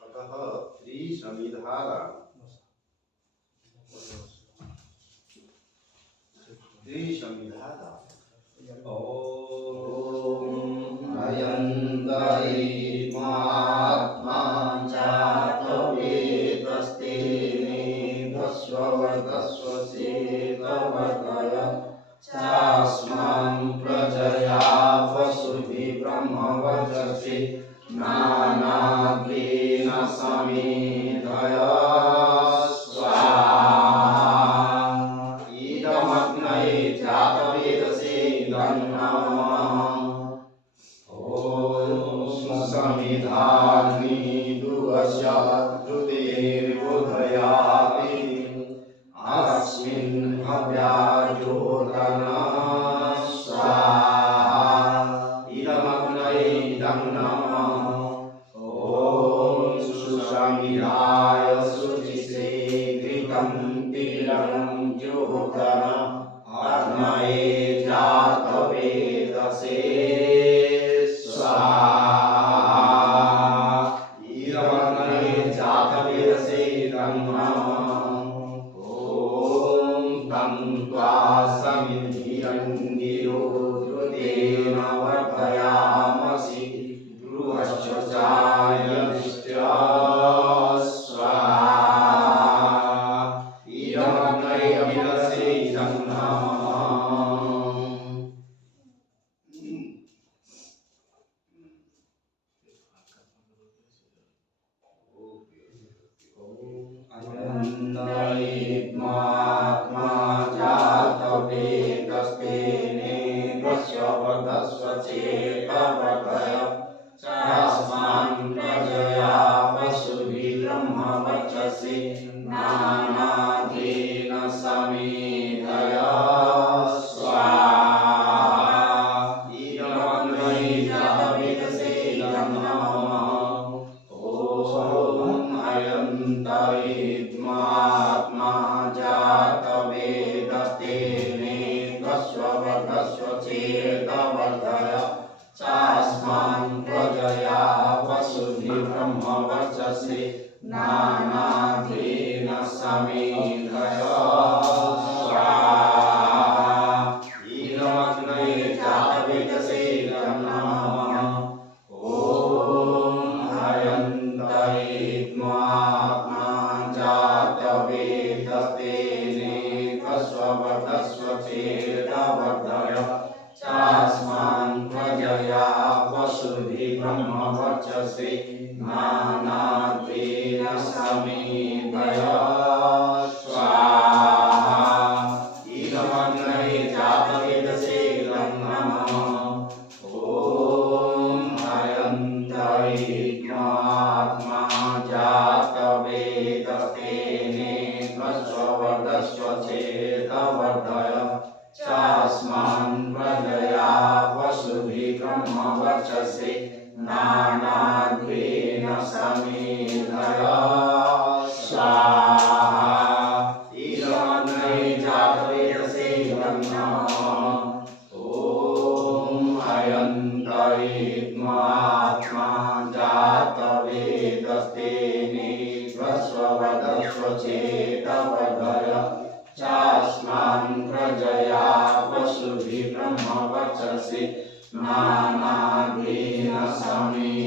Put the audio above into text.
अतः त्रिसमिधारा अयन्तरिमात्मा जातवेदस्तेने दस्ववर्धस्व चेतवर्धय चास्मां प्रजया वसुभिः ब्रह्मवर्चसि नानाद्वेन समेधय स्वाहा इदमग्नये जातवेदसे समिधाग्नि दुवस्य धृतेर्बोधयाति अस्मिन् हव्याजोदन स्वाहा इदमग्नये इदं नमः ॐ सुसमिधाय शुचिसे घृतं तिलं जोदन अग्नये जातवेदसे समिधिरङ्गिरो धृतेन वर्धयामसि ध्रुवश्च चायनिष्ठ स्वाहा इदमग्नये विदसे इदं नमः अनन्दयित्मात्मा जातवेदस्तेने दस्ववर्धस्व चेतवर्धय चास्मान् प्रजया वसुभिः ब्रह्मवर्चसि नानाद्वेन समेधय स्वाहा इदमग्नये जातवेदसे इदं नमः ॐ अयन्तरित्मात्मा जातवेदस्तेने दस्ववर्धस्व चेतवर्धय चास्मान् प्रजया वसुभिः ब्रह्मवर्चसि नानाद्वेन समेधय स्वाहा इदमग्नये जातवेदसे इदं नमः ॐ अयन्तरित्मात्मा जातवेदस्तेने दस्ववर्धस्व चेतवर्धय चास्मान् प्रजया वसुभिः ब्रह्मवर्चसि नानाद्वेन समेधय स्वाहा इदमग्नये जातवेदसे इदं नमः ॐ अयन्तरित्मात्मा जातवेदस्तेने दस्ववर्धस्व चेतवर्धय चास्मान् प्रजया वसुभिः ब्रह्मवर्चसि नानाद्वेन समेधय स्वाहा इदमग्नये जातवेदसे इदं नमः ॐ अयन्तरित्मात्मा जातवेदस्तेने दस्ववर्धस्व चेतवर्धय चास्मान् प्रजया वसुभिः ब्रह्मवर्चसि नानाद्वेन समेधय